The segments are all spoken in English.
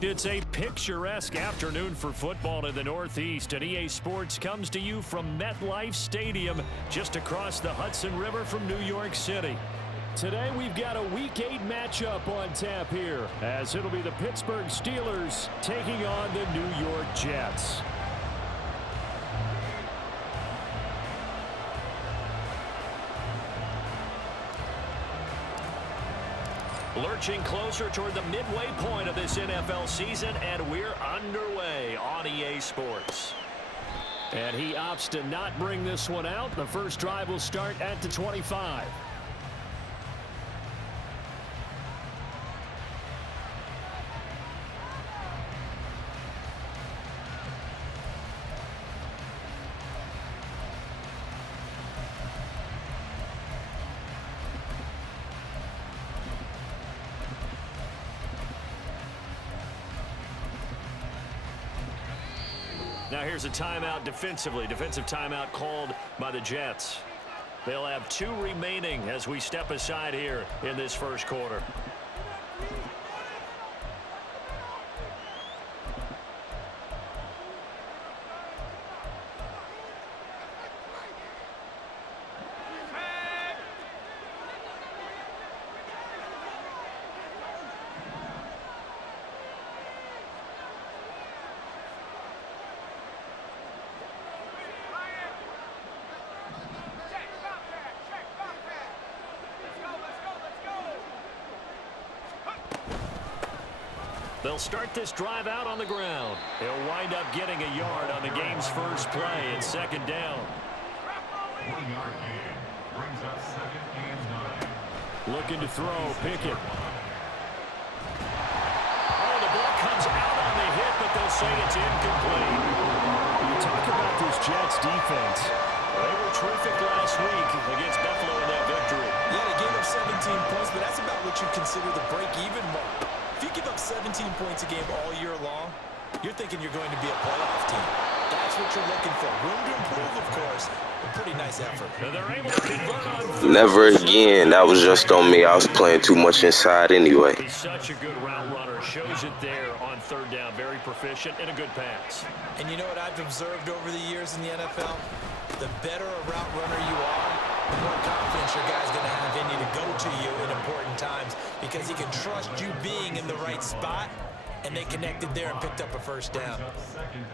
It's a picturesque afternoon for football in the Northeast, and EA Sports comes to you from MetLife Stadium, just across the Hudson River from New York City. Today we've got a Week 8 matchup on tap here, as it'll be the Pittsburgh Steelers taking on the New York Jets. Lurching closer toward the midway point of this NFL season, and we're underway on EA Sports. And he opts to not bring this one out. The first drive will start at the 25. Now here's a timeout defensively. Defensive timeout called by the Jets. They'll have 2 remaining as we step aside here in this first quarter. They'll start this drive out on the ground. He'll wind up getting a yard on the game's first play at second down. 1-yard gain brings up 2nd and 9. Looking to throw, Pickett. Oh, the ball comes out on the hit, but they'll say it's incomplete. You talk about this Jets defense. They were terrific last week against Buffalo in that victory. Yeah, they gave up 17 points, but that's about what you consider the break-even mark. If you give up 17 points a game all year long, you're thinking you're going to be a playoff team. That's what you're looking for. Room to improve, of course. A pretty nice effort. They're able to convert on Never again. That was just on me. I was playing too much inside anyway. He's such a good route runner. Shows it there on third down. Very proficient and a good pass. And you know what I've observed over the years in the NFL? The better a route runner you are, the more confidence your guy's going to have in you to go to you in important times, because he can trust you being in the right spot, and they connected there and picked up a first down.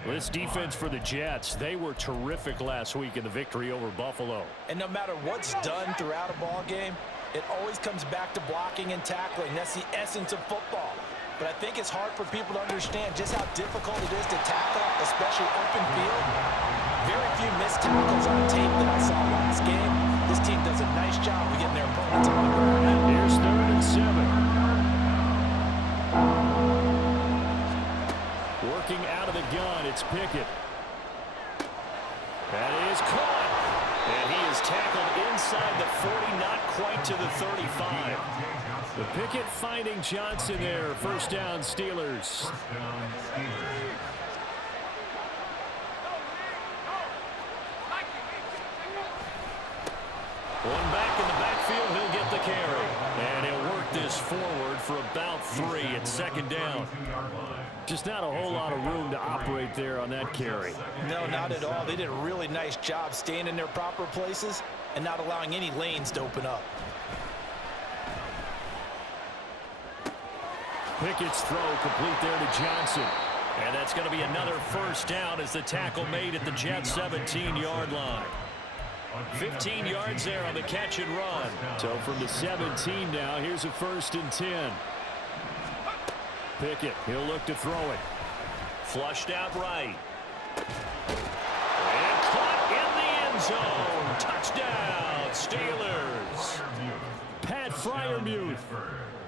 This defense for the Jets, they were terrific last week in the victory over Buffalo. And no matter what's done throughout a ball game, it always comes back to blocking and tackling. That's the essence of football. But I think it's hard for people to understand just how difficult it is to tackle, especially open field. Very few missed tackles on tape that I saw last game. This team does a nice job of getting their opponents on the ground. Here's 3rd and 7. Working out of the gun, it's Pickett. That is caught. And he is tackled inside the 40, not quite to the 35. The Pickett finding Johnson there. First down, Steelers. One back in the backfield, he'll get the carry. And he'll work this forward for about 3 at second down. Just not a whole lot of room to operate there on that carry. No, not at all. They did a really nice job staying in their proper places and not allowing any lanes to open up. Pickett's throw complete there to Johnson. And that's going to be another first down as the tackle made at the Jets' 17-yard line. 15 yards there on the catch and run. So from the 17 now, here's a 1st and 10. Pickett, he'll look to throw it. Flushed out right. And caught in the end zone. Touchdown, Steelers. Pat Freiermuth.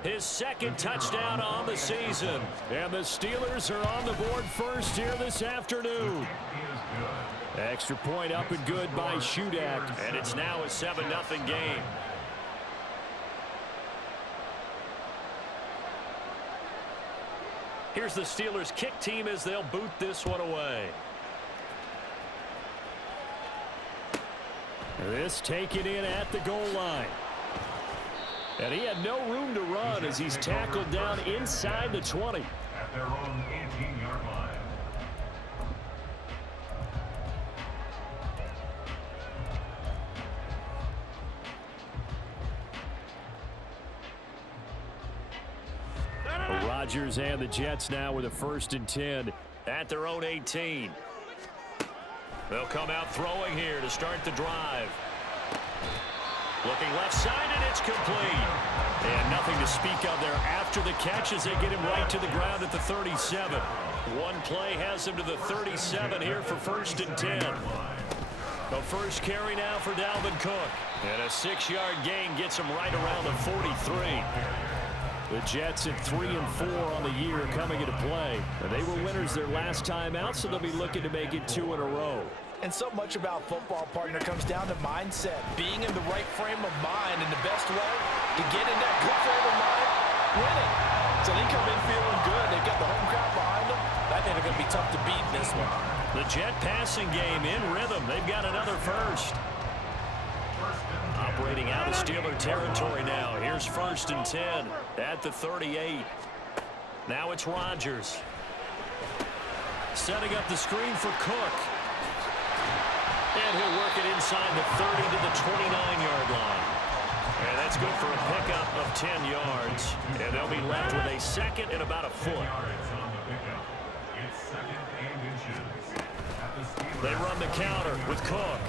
His 2nd touchdown on the season. And the Steelers are on the board first here this afternoon. Extra point up and good by Shudak. And it's now a 7-0 game. Here's the Steelers kick team as they'll boot this one away. This taken in at the goal line. And he had no room to run as he's tackled down inside the 20. their own 18-yard line. Rodgers and the Jets now with a 1st and 10 at their own 18. They'll come out throwing here to start the drive. Looking left side, and it's complete. And nothing to speak of there after the catch as they get him right to the ground at the 37. One play has him to the 37 here for 1st and 10. The first carry now for Dalvin Cook. And a 6-yard gain gets him right around the 43. The Jets at 3 and 4 on the year coming into play. And they were winners their last time out, so they'll be looking to make it 2 in a row. And so much about football, partner, comes down to mindset. Being in the right frame of mind, and the best way to get in that good frame of mind, winning. So they come in feeling good. They've got the home crowd behind them. I think they're going to be tough to beat in this one. The Jet passing game in rhythm. They've got another first. Operating out of Steeler territory now. Here's 1st and 10 at the 38. Now it's Rodgers. Setting up the screen for Cook. And he'll work it inside the 30 to the 29-yard line. And that's good for a pickup of 10 yards. And they'll be left with a 2nd and about a foot. They run the counter with Cook.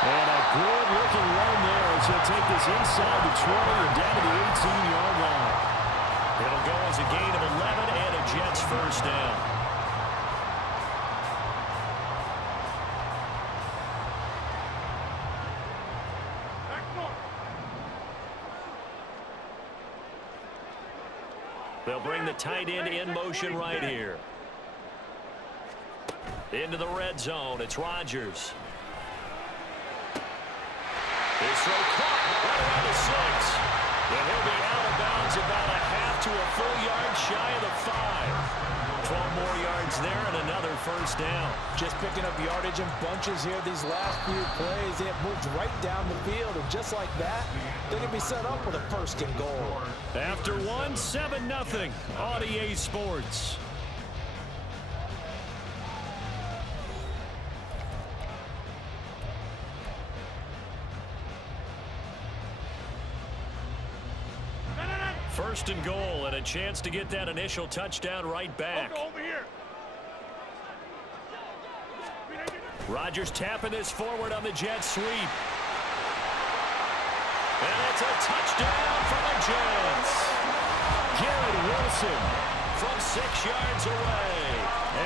And a good-looking run there as he'll take this inside the 20 and down to the 18-yard line. It'll go as a gain of 11 and a Jets 1st down. They'll bring the tight end in motion right here. Into the red zone. It's Rodgers. His throw caught right around the 6. And he'll be out of bounds about a half to a full yard shy of the 5. 12 more yards there and another 1st down. Just picking up yardage in bunches here these last few plays. They have moved right down the field, and just like that, they're going to be set up with a 1st and goal. After 7-0 on EA Sports. First and goal, and a chance to get that initial touchdown right back. Rodgers tapping this forward on the jet sweep. And it's a touchdown for the Jets. Garrett Wilson from 6 yards away.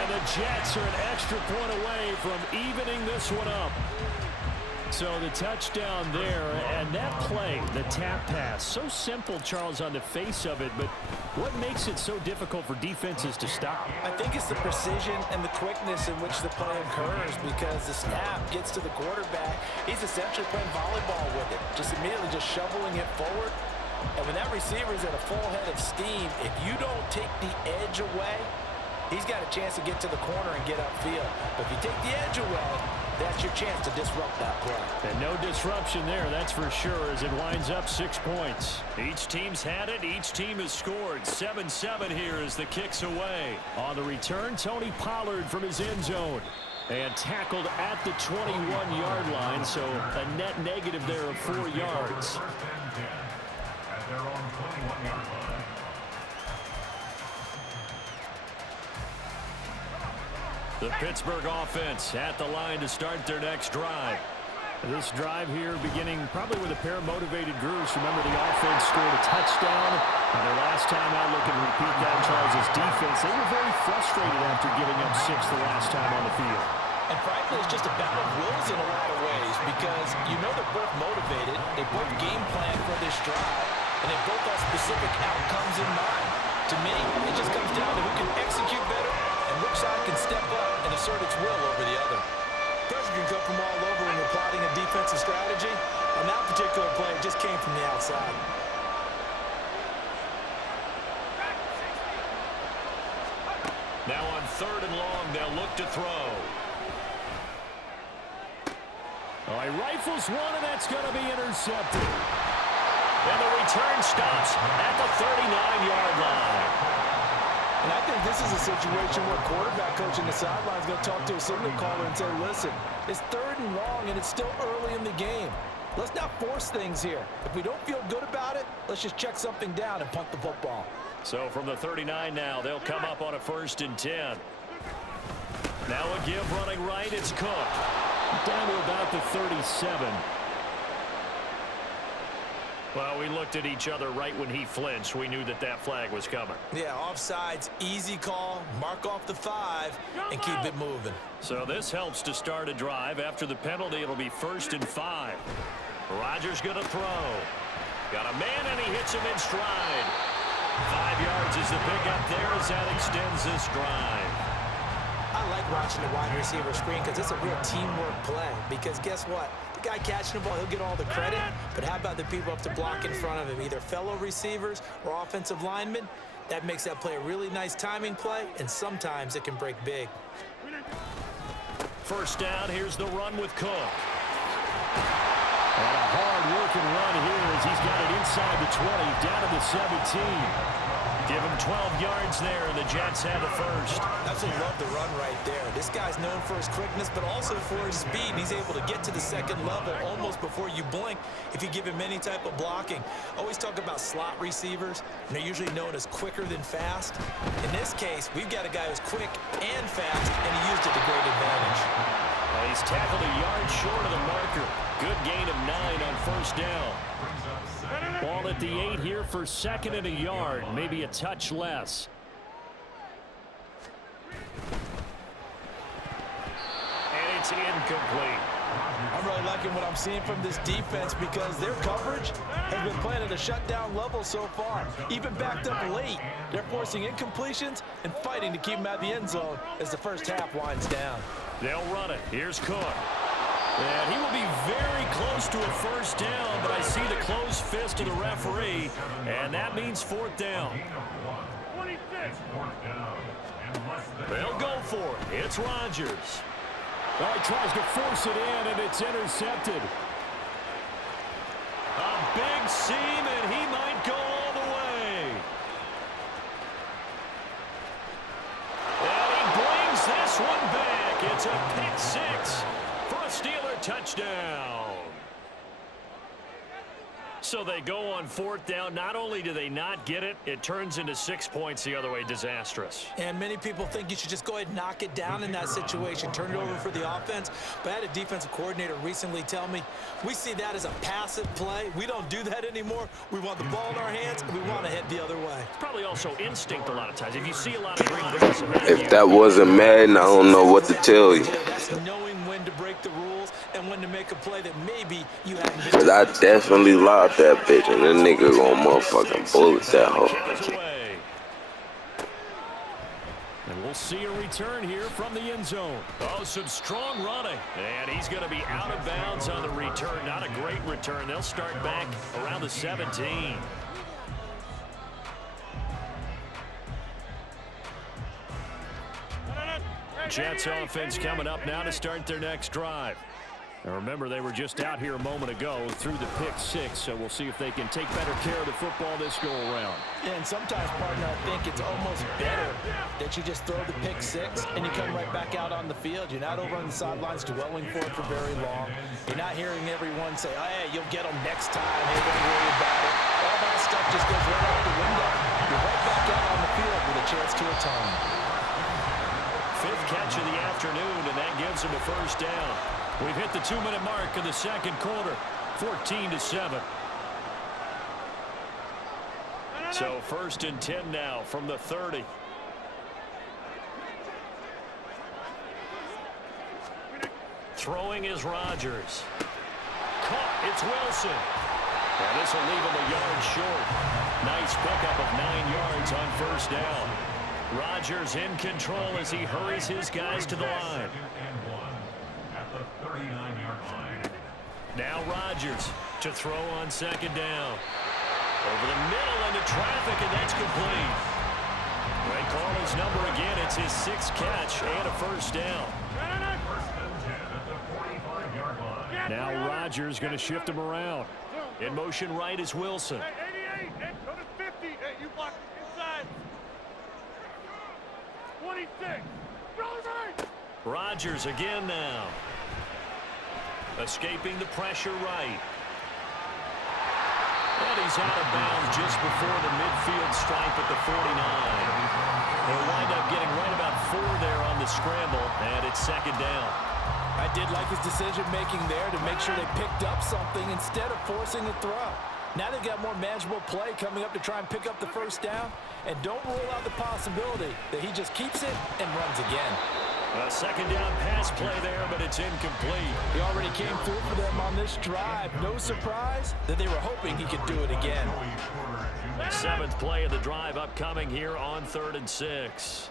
And the Jets are an extra point away from evening this one up. So the touchdown there, and that play, the tap pass, so simple, Charles, on the face of it, but what makes it so difficult for defenses to stop? I think it's the precision and the quickness in which the play occurs, because the snap gets to the quarterback. He's essentially playing volleyball with it, just immediately just shoveling it forward. And when that receiver is at a full head of steam, if you don't take the edge away, he's got a chance to get to the corner and get upfield. But if you take the edge away, that's your chance to disrupt that play. And no disruption there, that's for sure, as it winds up 6 points. Each team's had it. Each team has scored. 7-7 here as the kick's away. On the return, Tony Pollard from his end zone. And tackled at the 21-yard line, so a net negative there of 4 yards. At their own 21-yard line. The Pittsburgh offense at the line to start their next drive. This drive here beginning probably with a pair of motivated groups. Remember, the offense scored a touchdown. And their last time out, looking to repeat that, Charles' defense. They were very frustrated after giving up 6 the last time on the field. And frankly, it's just a battle of wills in a lot of ways, because you know they're both motivated. They both game plan for this drive, and they both have specific outcomes in mind. To me, it just comes down to who can execute better and which side can step up and assert its will over the other. Pressure can come from all over when you're plotting a defensive strategy. On that particular play, it just came from the outside. Now on 3rd and long, they'll look to throw. All right, rifles one, and that's going to be intercepted. And the return stops at the 39-yard line. And I think this is a situation where quarterback coach in the sideline is going to talk to a signal caller and say, listen, it's 3rd and long, and it's still early in the game. Let's not force things here. If we don't feel good about it, let's just check something down and punt the football. So from the 39 now, they'll come up on a 1st and 10. Now a give running right, it's Cook. Down to about the 37. Well, we looked at each other right when he flinched. We knew that that flag was coming. Yeah, offsides, easy call, mark off the 5, and keep it moving. So this helps to start a drive. After the penalty, it'll be 1st and 5. Rodgers going to throw. Got a man, and he hits him in stride. 5 yards is the pickup there as that extends this drive. I like watching the wide receiver screen because it's a real teamwork play. Because guess what? The guy catching the ball, he'll get all the credit. But how about the people up to block in front of him, either fellow receivers or offensive linemen? That makes that play a really nice timing play, and sometimes it can break big. 1st down, here's the run with Cook. And a hard-working run here as he's got it inside the 20, down to the 17. Give him 12 yards there, and the Jets have the 1st. Absolutely love the run right there. This guy's known for his quickness, but also for his speed. And he's able to get to the 2nd level almost before you blink if you give him any type of blocking. Always talk about slot receivers, and they're usually known as quicker than fast. In this case, we've got a guy who's quick and fast, and he used it to great advantage. Well, he's tackled a yard short of the marker. Good gain of 9 on 1st down. Ball at the 8 here for 2nd and a yard, maybe a touch less. And it's incomplete. I'm really liking what I'm seeing from this defense because their coverage has been playing at a shutdown level so far. Even backed up late, they're forcing incompletions and fighting to keep them out of the end zone as the 1st half winds down. They'll run it. Here's Cook. And he will be very close to a 1st down, but I see the closed fist of the referee, and that means 4th down. They'll go for it. It's Rodgers. Well, he tries to force it in, and it's intercepted. A big seam, and he might go all the way. And he brings this one back. It's a pick 6 for a Steeler touchdown. So they go on 4th down. Not only do they not get it, it turns into 6 points the other way. Disastrous. And many people think you should just go ahead and knock it down in that situation, turn it over for the offense. But I had a defensive coordinator recently tell me, we see that as a passive play. We don't do that anymore. We want the ball in our hands, and we want to head the other way. It's probably also instinct a lot of times. If you see a lot of green grass around If that wasn't Madden, I don't know what to tell you. That's knowing when to break the rules and when to make a play that maybe you haven't been. Cause I definitely lobbed that bitch, and the nigga gonna motherfucking bullet that hoe. And we'll see a return here from the end zone. Oh, some strong running. And he's going to be out of bounds on the return. Not a great return. They'll start back around the 17. Jets offense coming up now to start their next drive. Now remember, they were just out here a moment ago through the pick 6, so we'll see if they can take better care of the football this go around. And sometimes, partner, I think it's almost better that you just throw the pick 6 and you come right back out on the field. You're not over on the sidelines dwelling for it for very long. You're not hearing everyone say, oh, hey, you'll get them next time. Hey, don't worry about it. All that stuff just goes right out the window. You're right back out on the field with a chance to atone. 5th catch of the afternoon, and that gives him a 1st down. We've hit the 2-minute mark of the 2nd quarter, 14-7. So 1st and 10 now from the 30. Throwing is Rodgers. Caught, it's Wilson. And this will leave him a yard short. Nice pickup of 9 yards on 1st down. Rodgers in control as he hurries his guys to the line. Now Rodgers to throw on 2nd down. Over the middle into traffic, and that's complete. They call his number again. It's his 6th catch and a 1st down. Now Rodgers going to shift him around. In motion right is Wilson. Hey, 88, hey, go to 50. Hey, you block inside. 26. Go right. Rodgers again now. Escaping the pressure right. And he's out of bounds just before the midfield stripe at the 49. He'll wind up getting right about 4 there on the scramble, and it's second down. I did like his decision-making there to make sure they picked up something instead of forcing a throw. Now they've got more manageable play coming up to try and pick up the first down, and don't rule out the possibility that he just keeps it and runs again. A second down pass play there, but it's incomplete. He already came through for them on this drive. No surprise that they were hoping he could do it again. 7th play of the drive upcoming here on 3rd and 6.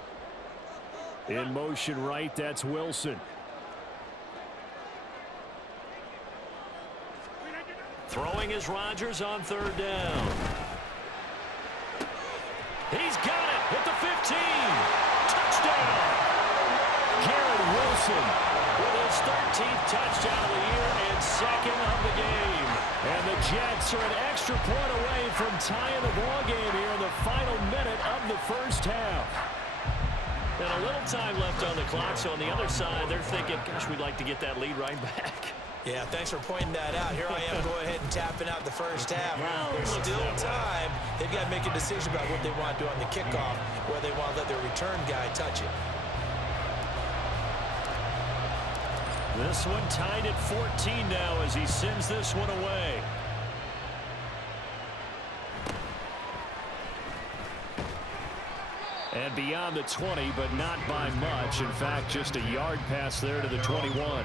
In motion right, that's Wilson. Throwing is Rodgers on 3rd down. He's got it at the 15. Touchdown. Garrett Wilson With his 13th touchdown of the year and 2nd of the game. and the Jets are an extra point away from tying the ball game here in the final minute of the first half. And a little time left on the clock, so on the other side, they're thinking, gosh, we'd like to get that lead right back. Yeah, thanks for pointing that out. Here I am going ahead and tapping out the first half. There's still time. They've got to make a decision about what they want to do on the kickoff, whether they want to let their return guy touch it. This one tied at 14 now as he sends this one away. And beyond the 20, but not by much. In fact, just a yard pass there to the 21.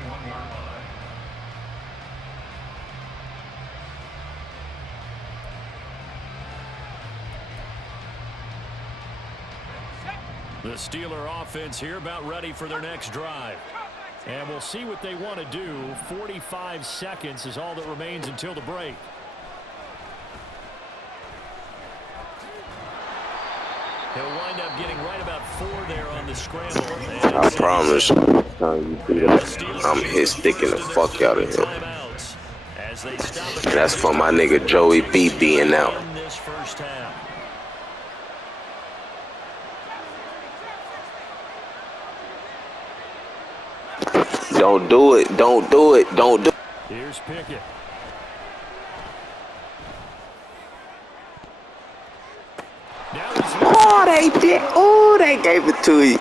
The Steeler offense here about ready for their next drive. And we'll see what they want to do. 45 seconds is all that remains until the break. He'll wind up getting right about 4 there on the scramble. I promise. I'm hit sticking the fuck out of him. That's for my nigga Joey B being out. This first half. Don't do it. Don't do it. Don't do it. Here's Pickett. Now he's Oh, they did. Oh, they gave it to you.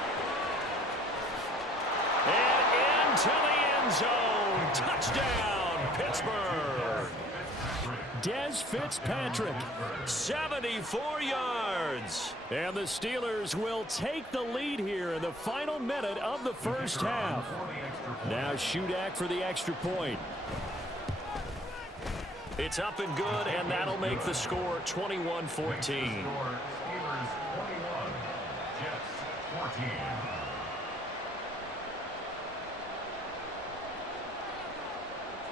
And into the end zone. Touchdown, Pittsburgh. Dez Fitzpatrick. 74 yards. And the Steelers will take the lead here in the final minute of the first half. Now Shudak for the extra point. It's up and good, and that'll make the score 21-14.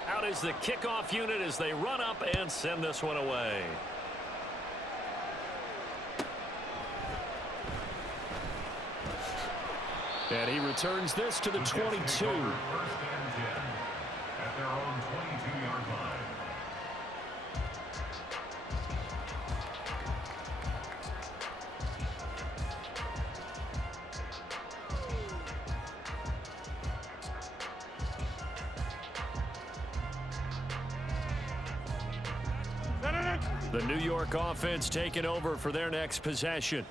Out is the kickoff unit as they run up and send this one away. And he returns this to the 22. At their own 22-yard line. The New York offense taking over for their next possession.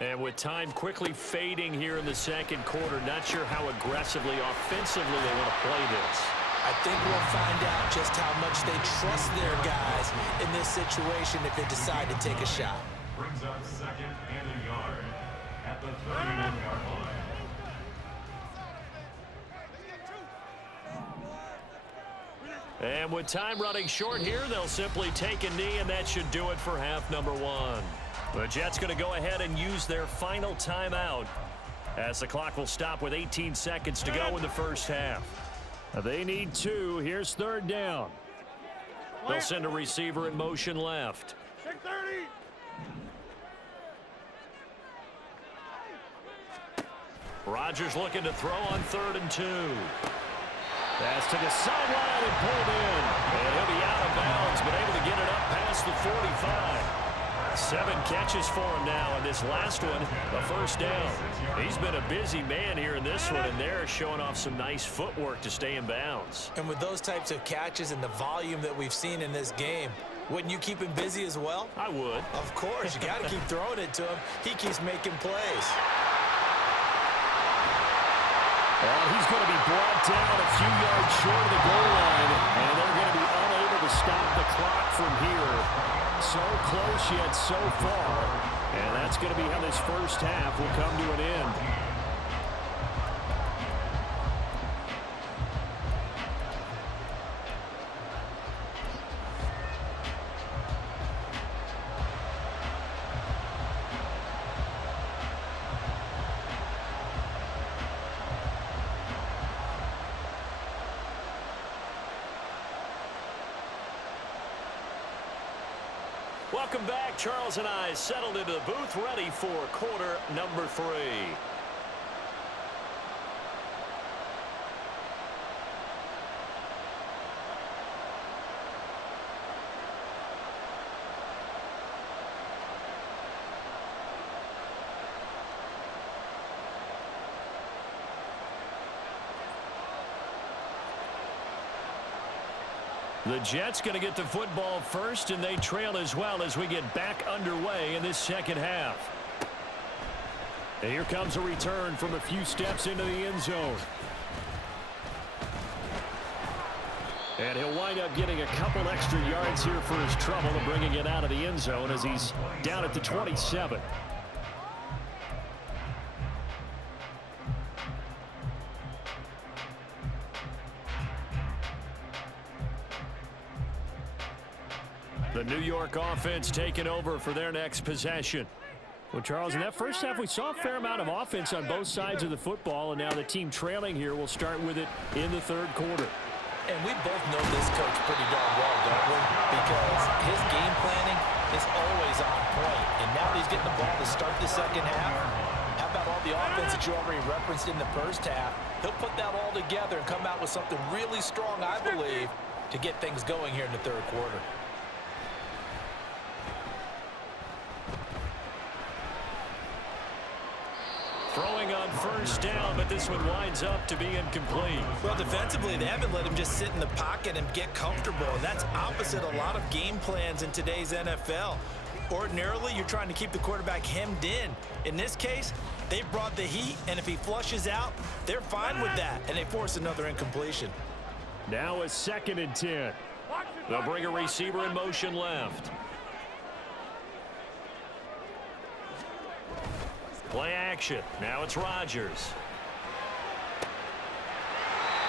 And with time quickly fading here in the second quarter, not sure how aggressively, offensively they want to play this. I think we'll find out just how much they trust their guys in this situation if they decide to take a shot. Brings up 2nd and a yard at the 31-yard line. And with time running short here, they'll simply take a knee, and that should do it for half number 1. The Jets going to go ahead and use their final timeout as the clock will stop with 18 seconds to go in the first half. They need 2. Here's 3rd down. They'll send a receiver in motion left. 630. Rodgers looking to throw on 3rd and 2. Pass to the sideline and pulled in. And he'll be out of bounds, but able to get it up past the 45. 7 catches for him now, and this last one, a first down. He's been a busy man here in this one, and they're showing off some nice footwork to stay in bounds. And with those types of catches and the volume that we've seen in this game, wouldn't you keep him busy as well? I would. Of course. You got to keep throwing it to him. He keeps making plays. Well, he's going to be brought down a few yards short of the goal line, and they're going to be unable to stop the clock from here. So close yet so far, and that's going to be how this first half will come to an end. Welcome back. Charles and I settled into the booth, ready for quarter number 3. The Jets going to get the football first, and they trail as well as we get back underway in this second half. And here comes a return from a few steps into the end zone. And he'll wind up getting a couple extra yards here for his trouble and bringing it out of the end zone as he's down at the 27. The New York offense taking over for their next possession. Well, Charles, in that first half, we saw a fair amount of offense on both sides of the football, and now the team trailing here will start with it in the third quarter. And we both know this coach pretty darn well, don't we? Because his game planning is always on point. And now that he's getting the ball to start the second half, how about all the offense that you already referenced in the first half? He'll put that all together and come out with something really strong, I believe, to get things going here in the third quarter. Throwing on first down, but this one winds up to be incomplete. Well, defensively, they haven't let him just sit in the pocket and get comfortable, and that's opposite a lot of game plans in today's NFL. Ordinarily, you're trying to keep the quarterback hemmed in. In this case, they brought the heat, and if he flushes out, they're fine with that, and they force another incompletion. Now a 2nd and 10. They'll bring a receiver in motion left. Play action. Now it's Rodgers.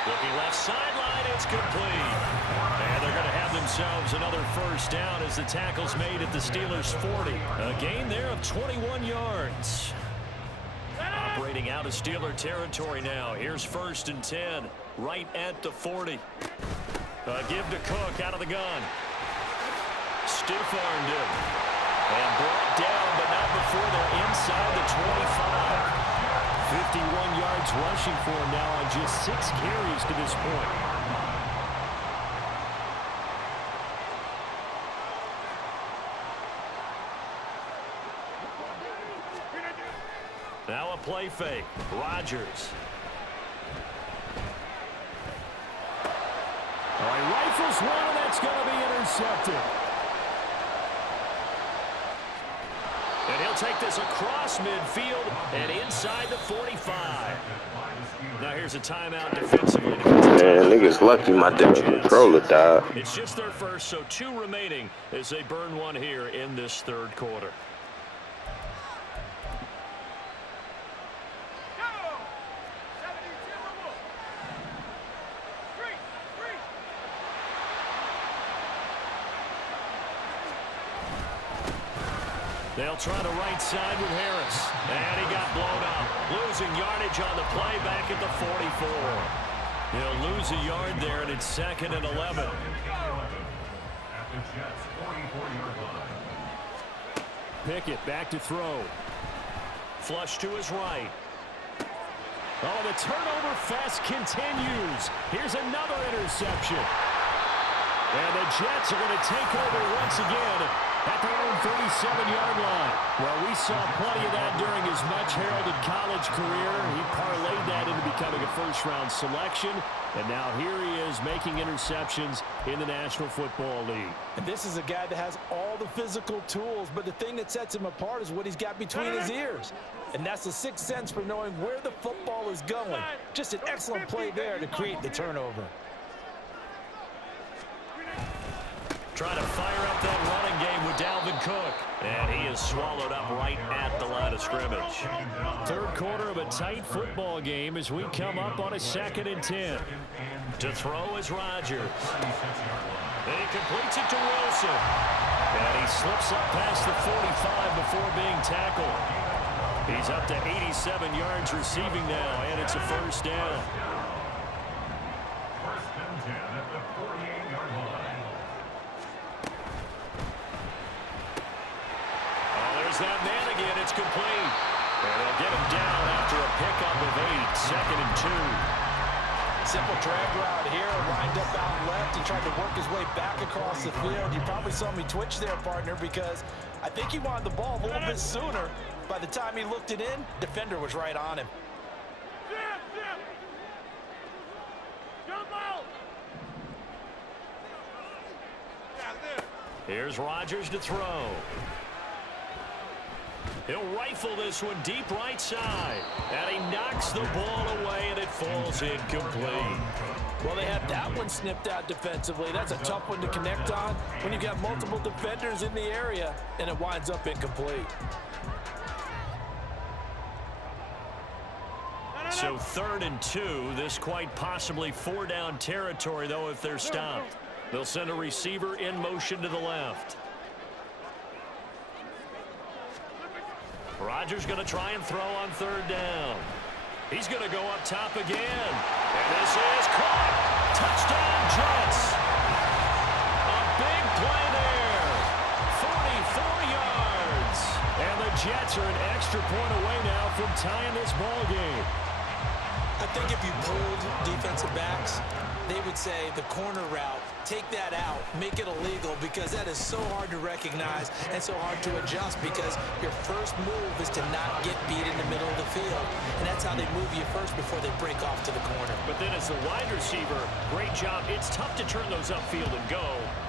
Looking left sideline, it's complete. And they're going to have themselves another first down as the tackle's made at the Steelers' 40. A gain there of 21 yards. Operating out of Steeler territory now. Here's 1st and 10, right at the 40. Give to Cook out of the gun. Stiff-armed him. And brought down, but not before they're inside the 25. 51 yards rushing for him now on just 6 carries to this point. Now a play fake. Rodgers. All right, rifles one, that's going to be intercepted. And he'll take this across midfield and inside the 45. Now here's a timeout defensively. Man, niggas lucky my damn controller died. It's just their first, so 2 remaining as they burn one here in this third quarter. They'll try the right side with Harris. And he got blown up. Losing yardage on the play back at the 44. He'll lose a yard there, and it's 2nd and 11. Pickett back to throw. Flush to his right. Oh, the turnover fest continues. Here's another interception. And the Jets are going to take over once again at their own 37-yard line. Well, we saw plenty of that during his much-heralded college career. He parlayed that into becoming a first-round selection. And now here he is making interceptions in the National Football League. And this is a guy that has all the physical tools, but the thing that sets him apart is what he's got between his ears. And that's the sixth sense for knowing where the football is going. Just an excellent play there to create the turnover. Trying to fire up that running game with Dalvin Cook. And he is swallowed up right at the line of scrimmage. Third quarter of a tight football game as we come up on a 2nd and 10. To throw is Rodgers. And he completes it to Wilson. And he slips up past the 45 before being tackled. He's up to 87 yards receiving now, and it's a first down. First and 10 at the 48-yard line. There's that man again. It's complete. And they'll get him down after a pickup of 8. 2nd and 2. Simple drag route here, lined up out left. He tried to work his way back across the field. You probably saw me twitch there, partner, because I think he wanted the ball a little bit sooner. By the time he looked it in, defender was right on him. Here's Rodgers to throw. He'll rifle this one deep right side. And he knocks the ball away, and it falls incomplete. Well, they had that one snipped out defensively. That's a tough one to connect on when you've got multiple defenders in the area, and it winds up incomplete. So 3rd and 2. This quite possibly 4-down territory, though, if they're stopped. They'll send a receiver in motion to the left. Rodgers going to try and throw on 3rd down. He's going to go up top again. And this is caught. Touchdown, Jets. A big play there. 44 yards. And the Jets are an extra point away now from tying this ball game. I think if you pulled defensive backs, they would say the corner route, take that out, make it illegal, because that is so hard to recognize and so hard to adjust, because your first move is to not get beat in the middle of the field. And that's how they move you first before they break off to the corner. But then as the wide receiver, great job. It's tough to turn those upfield and go,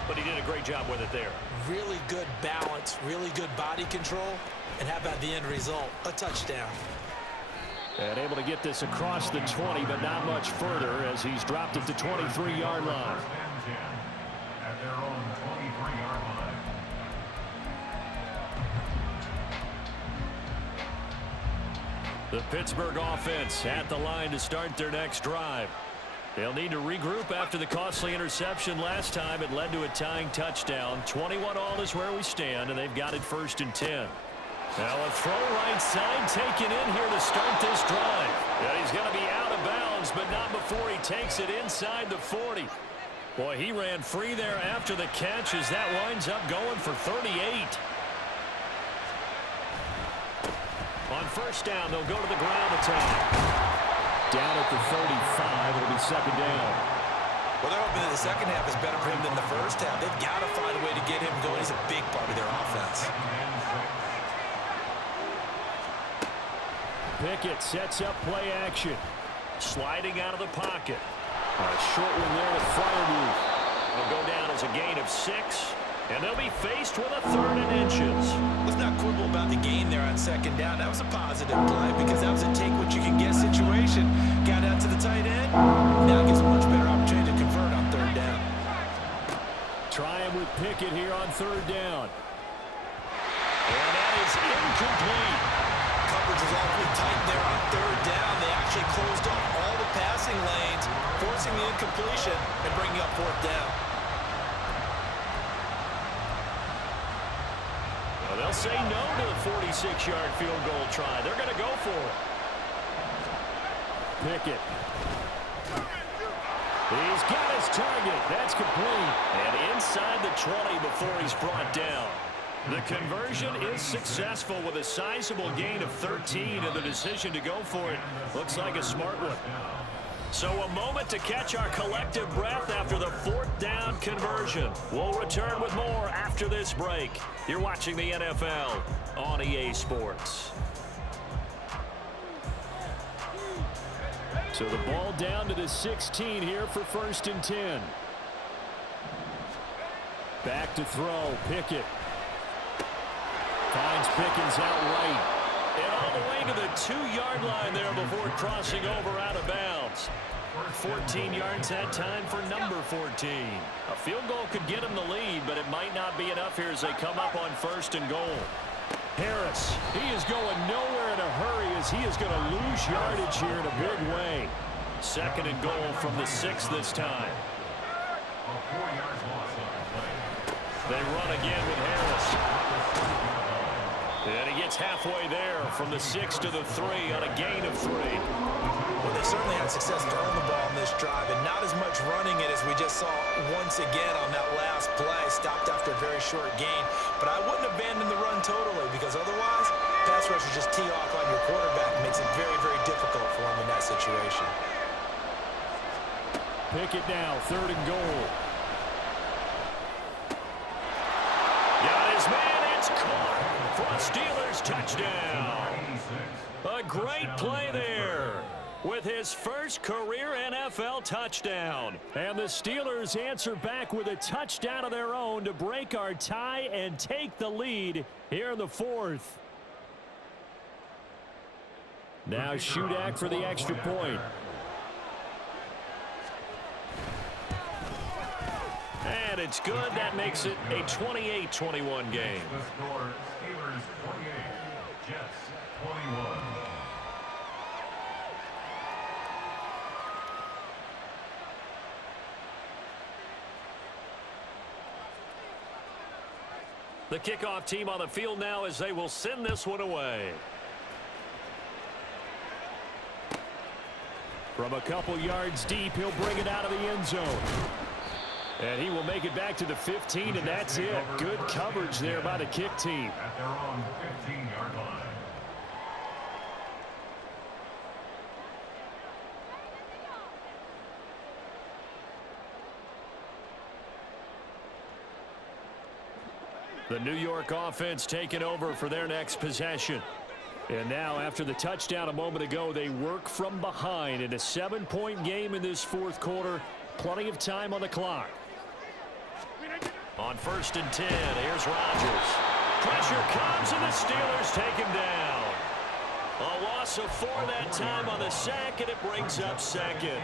but he did a great job with it there. Really good balance, really good body control, and how about the end result? A touchdown. And able to get this across the 20, but not much further as he's dropped it to 23-yard line. First and 10 at their own 23-yard line. The Pittsburgh offense at the line to start their next drive. They'll need to regroup after the costly interception last time. It led to a tying touchdown. 21-all is where we stand, and they've got it 1st and 10. Now a throw right side taken in here to start this drive. Yeah, he's going to be out of bounds, but not before he takes it inside the 40. Boy, he ran free there after the catch as that winds up going for 38. On 1st down, they'll go to the ground attack. Down at the 35, it'll be 2nd down. Well, they're hoping that the second half is better for him than the first half. They've got to find a way to get him going. He's a big part of their offense. Pickett sets up play action. Sliding out of the pocket. A short one there with Freiermuth. It'll go down as a gain of 6. And they'll be faced with a 3rd and inches. Let's not quibble about the gain there on 2nd down. That was a positive play because that was a take-what-you-can-get situation. Got out to the tight end. Now gives a much better opportunity to convert on 3rd down. Trying with Pickett here on 3rd down. And that is incomplete. Coverage was awfully tight there on 3rd down. They actually closed off all the passing lanes, forcing the incompletion and bringing up 4th down. Well, they'll say no to the 46-yard field goal try. They're going to go for it. Pickett. He's got his target. That's complete. And inside the 20 before he's brought down. The conversion is successful with a sizable gain of 13, and the decision to go for it looks like a smart one. So a moment to catch our collective breath after the 4th down conversion. We'll return with more after this break. You're watching the NFL on EA Sports. So the ball down to the 16 here for 1st and 10. Back to throw. Pickett. Finds Pickens out right. And all the way to the 2-yard line there before crossing over out of bounds. 14 yards that time for number 14. A field goal could get him the lead, but it might not be enough here as they come up on 1st and goal. Harris, he is going nowhere in a hurry as he is going to lose yardage here in a big way. 2nd and goal from the 6 this time. They run again with Harris. And he gets halfway there from the 6 to the 3 on a gain of 3. Well, they certainly had success throwing the ball in this drive, and not as much running it as we just saw once again on that last play. Stopped after a very short gain. But I wouldn't abandon the run totally, because otherwise, pass rushers just tee off on your quarterback. It makes it very, very difficult for him in that situation. Pickett now, 3rd and goal. Got his man, it's caught for a Steelers touchdown. A great play there with his first career NFL touchdown. And the Steelers answer back with a touchdown of their own to break our tie and take the lead here in the 4th. Now Shudak for the extra point. And it's good. That makes it a 28-21 game. The score, Steelers 28, Jets 21. The kickoff team on the field now as they will send this one away. From a couple yards deep, he'll bring it out of the end zone. And he will make it back to the 15, and that's it. Good coverage there by the kick team. At their own 15-yard line. The New York offense taking over for their next possession. And now, after the touchdown a moment ago, they work from behind in a 7-point game in this 4th quarter. Plenty of time on the clock. On 1st and 10, here's Rodgers. Pressure comes, and the Steelers take him down. A loss of 4 that time on the sack, and it brings up 2nd.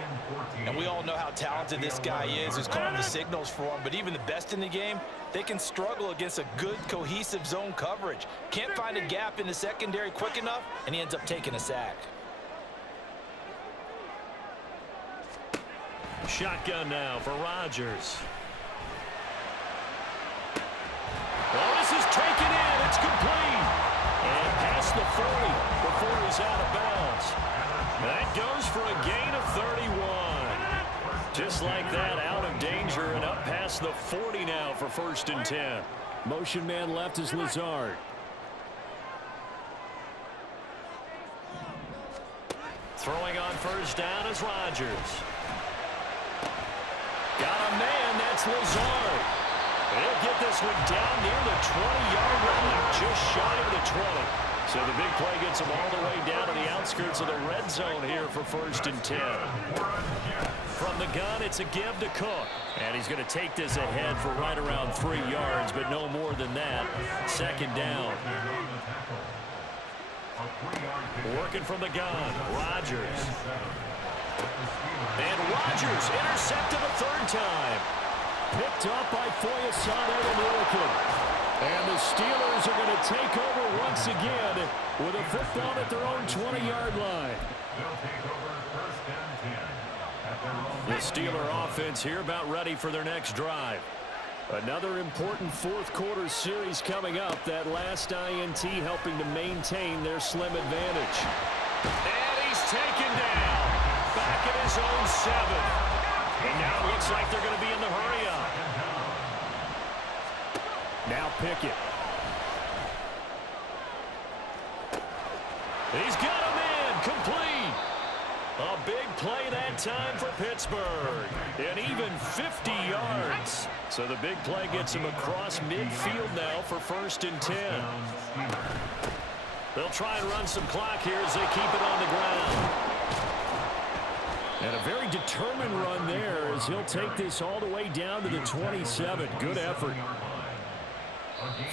And we all know how talented this guy is who's calling the signals for him, but even the best in the game, they can struggle against a good, cohesive zone coverage. Can't find a gap in the secondary quick enough, and he ends up taking a sack. Shotgun now for Rodgers. Well, this is taken in. It's complete. And past the 40 before he's out of bounds. That goes for a gain of 31. Just like that, out of danger and up past the 40 now for 1st and 10. Motion man left is Lazard. Throwing on 1st down is Rodgers. Got a man, that's Lazard. He'll get this one down near the 20-yard line, just shy of the 20. So the big play gets him all the way down to the outskirts of the red zone here for 1st and 10. From the gun, it's a give to Cook. And he's going to take this ahead for right around 3 yards, but no more than that. 2nd down. Working from the gun, Rodgers. And Rodgers intercepted a 3rd time. Picked up by Foyesade and Milliken. And the Steelers are going to take over once again with a football at their own 20-yard line. The Steeler offense here about ready for their next drive. Another important 4th quarter series coming up. That last INT helping to maintain their slim advantage. And he's taken down. Back at his own 7. And now it looks like they're going to be in the hurry up. Now Pickett. He's got him in. Complete. A big play that time for Pittsburgh. And even 50 yards. So the big play gets him across midfield now for 1st and 10. They'll try and run some clock here as they keep it on the ground. And a very determined run there as he'll take this all the way down to the 27. Good effort.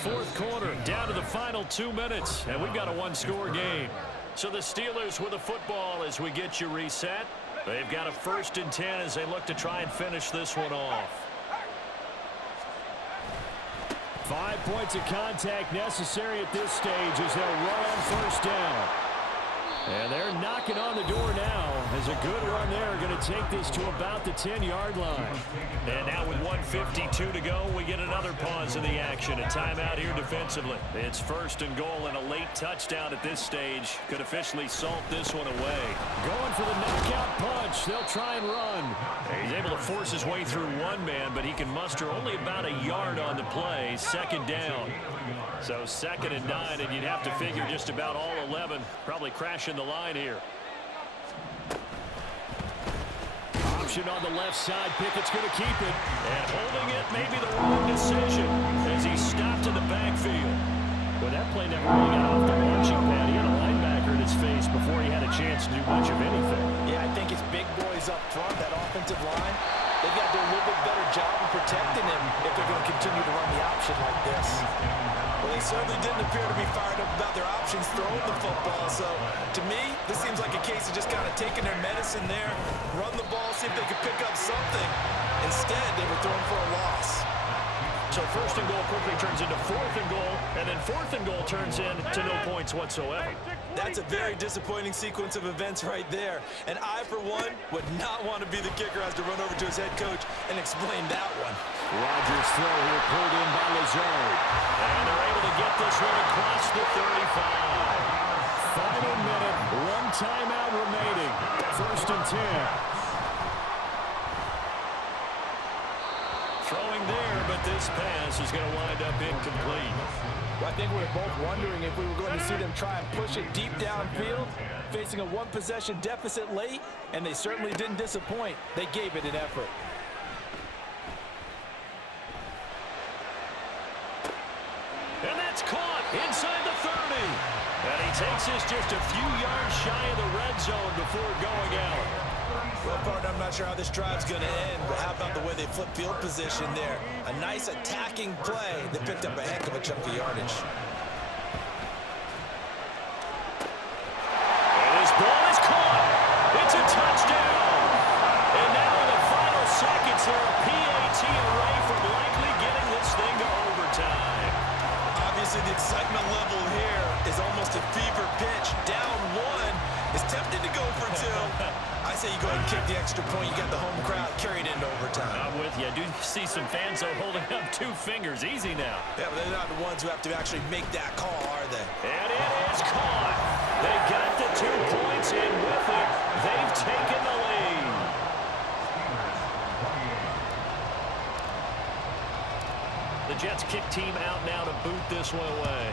4th quarter, down to the final 2 minutes. And we've got a one-score game. So the Steelers with the football as we get you reset. They've got a 1st and 10 as they look to try and finish this one off. 5 points of contact necessary at this stage as they'll run on 1st down. And they're knocking on the door now as a good run there going to take this to about the 10-yard line. And now with 1:52 to go, we get another pause in the action. A timeout here defensively. It's 1st and goal, and a late touchdown at this stage could officially salt this one away. Going for the knockout punch. They'll try and run. He's able to force his way through one man, but he can muster only about a yard on the play. 2nd down. So 2nd and 9, and you'd have to figure just about all 11 probably crashing the line here. Option on the left side. Pickett's going to keep it. And holding it may be the wrong decision as he stopped in the backfield. But that play never really got off the launching pad. He had a linebacker in his face before he had a chance to do much of anything. Yeah, I think it's big boys up front, that offensive line. They've got to do a little bit better job of protecting him if they're going to continue to run the option like this. Well, they certainly didn't appear to be fired up about their options throwing the football. So, to me, this seems like a case of just kind of taking their medicine there, run the ball, see if they could pick up something. Instead, they were throwing for a loss. So 1st and goal quickly turns into 4th and goal, and then 4th and goal turns into no points whatsoever. That's a very disappointing sequence of events right there. And I, for one, would not want to be the kicker as to run over to his head coach and explain that one. Rodgers' throw here pulled in by Lazard. And they're able to get this one across the 35. Final minute, 1 timeout remaining. 1st and 10. Throwing there, but this pass is going to wind up incomplete. Well, I think we were both wondering if we were going to see them try and push it deep downfield, facing a 1-possession deficit late, and they certainly didn't disappoint. They gave it an effort. And that's caught inside the 30. And he takes this just a few yards shy of the red zone before going out. Well, partner, I'm not sure how this drive's going to end, but how about the way they flip field position there? A nice attacking play that picked up a heck of a chunk of yardage. And this ball is caught. It's a touchdown. And now in the final seconds here, a PAT away from likely getting this thing to overtime. Obviously, the excitement level here is almost a fever pitch. Down 1 is tempted to go for 2. I say you go ahead and kick the extra point. You got the home crowd carried into overtime. I'm with you. I do see some fans though holding up 2 fingers. Easy now. Yeah, but they're not the ones who have to actually make that call, are they? And it is caught. They got the 2 points, and with it, they've taken the lead. The Jets kick team out now to boot this one away.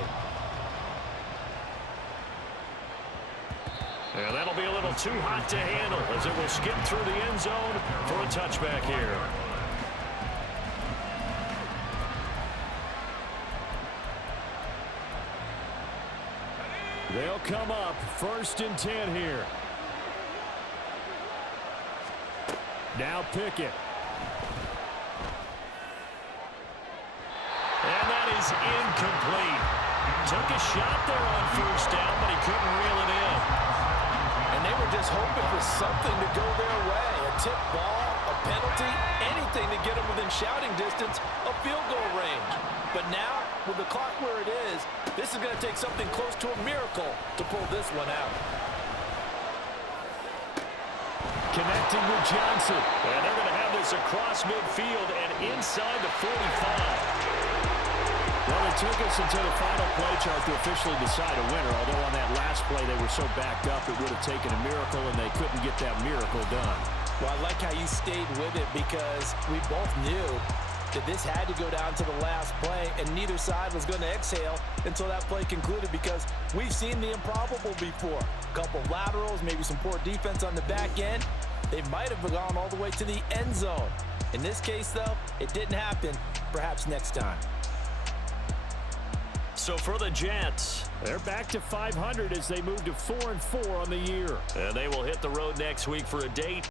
And that'll be a little too hot to handle as it will skip through the end zone for a touchback here. They'll come up 1st and 10 here. Now Pickett. And that is incomplete. Took a shot there on 1st down, but he couldn't reel it in. And they were just hoping for something to go their way. A tip ball, a penalty, anything to get them within shouting distance of field goal range. But now, with the clock where it is, this is going to take something close to a miracle to pull this one out. Connecting with Johnson. And they're going to have this across midfield and inside the 45. Well, it took us until the final play chart to officially decide a winner, although on that last play they were so backed up it would have taken a miracle, and they couldn't get that miracle done. Well, I like how you stayed with it because we both knew that this had to go down to the last play, and neither side was going to exhale until that play concluded, because we've seen the improbable before. A couple laterals, maybe some poor defense on the back end. They might have gone all the way to the end zone. In this case, though, it didn't happen. Perhaps next time. So for the Jets, they're back to 500 as they move to 4-4 on the year. and they will hit the road next week for a date